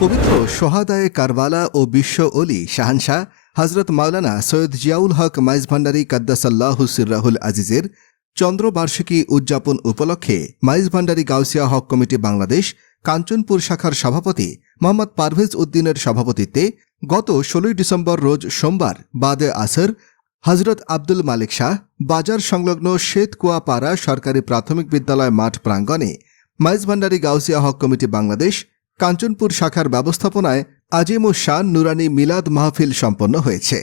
পবিত্র সোহাদায়ে কারবালা ও বিশ্ব অলি শাহানশাহ হজরত মাওলানা সৈয়দ জিয়াউল হক মাইজ ভান্ডারী কাদ্দাসাল্লাহ সির্রাহুল আজিজের চন্দ্রবার্ষিকী উদযাপন উপলক্ষে মাইজ ভান্ডারী গাউসিয়া হক কমিটি বাংলাদেশ, কাঞ্চনপুর শাখার সভাপতি মোহাম্মদ পারভেজ উদ্দিনের সভাপতিত্বে গত ষোলোই ডিসেম্বর রোজ সোমবার বাদে আসর হজরত আব্দুল মালিক শাহ, বাজার সংলগ্ন শ্বেতকুয়াপাড়া সরকারি প্রাথমিক বিদ্যালয় মাঠ প্রাঙ্গণে মাইজ ভান্ডারী গাউসিয়া হক কমিটি বাংলাদেশ কাঞ্চনপুর শাখার ব্যবস্থাপনায় আজিম ও শাহ নুরানি মিলাদ মাহফিল সম্পন্ন হয়েছে।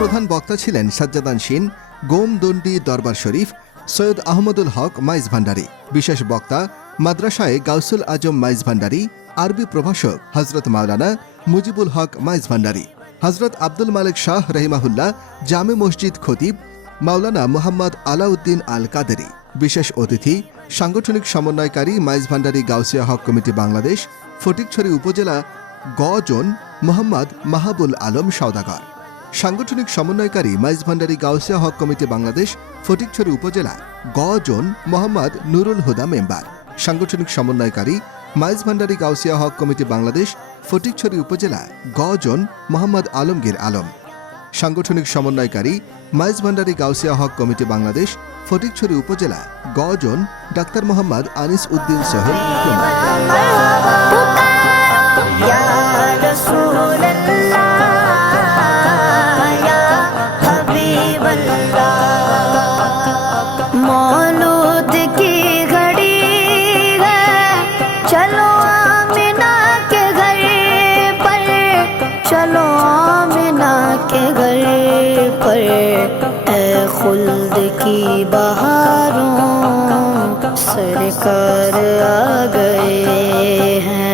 প্রধান বক্তা ছিলেন সাজ্জাদান শিন, গোম দণ্ডি দরবার শরীফ, সৈয়দ আহমদুল হক মাইজ ভান্ডারী। বিশেষ বক্তা মাদ্রাসায় গাউসুল আজম মাইজ ভান্ডারী, আরবি প্রভাষক হজরত মাওলানা মুজিবুল হক মাইজ ভান্ডারী। হজরত আব্দুল মালিক শাহ রহিমাহুল্লাহ জামে মসজিদ খতিব মাওলানা মোহাম্মদ আলাউদ্দিন আল কাদেরি বিশেষ অতিথি সাংগঠনিক সমন্বয়কারী মাইজ ভান্ডারী গাউসিয়া হক কমিটি বাংলাদেশ, ফটিকছড়ি উপজেলা গ জোন মোহাম্মদ মাহাবুল আলম সওদাগর। সাংগঠনিক সমন্বয়কারী মাইজ ভান্ডারী গাউসিয়া হক কমিটি বাংলাদেশ, ফটিকছড়ি উপজেলা গ জোন মোহাম্মদ নুরুল হুদা মেম্বার। সাংগঠনিক সমন্বয়কারী মাইজ ভান্ডারী গাউসিয়া হক কমিটি বাংলাদেশ, ফটিকছড়ি উপজেলা গ জোন মোহাম্মদ আলমগীর আলম। সাংগঠনিক সমন্বয়কারী মাইজ ভান্ডারী গাউসিয়া হক কমিটি বাংলাদেশ, ফটিকছড়ি উপজেলা গ জোন ডাক্তার মোহাম্মদ আনিস উদ্দিন সোহেল چلو آمنا کے گھر پر۔ اے خلد کی بہاروں سرکار آ گئے ہیں۔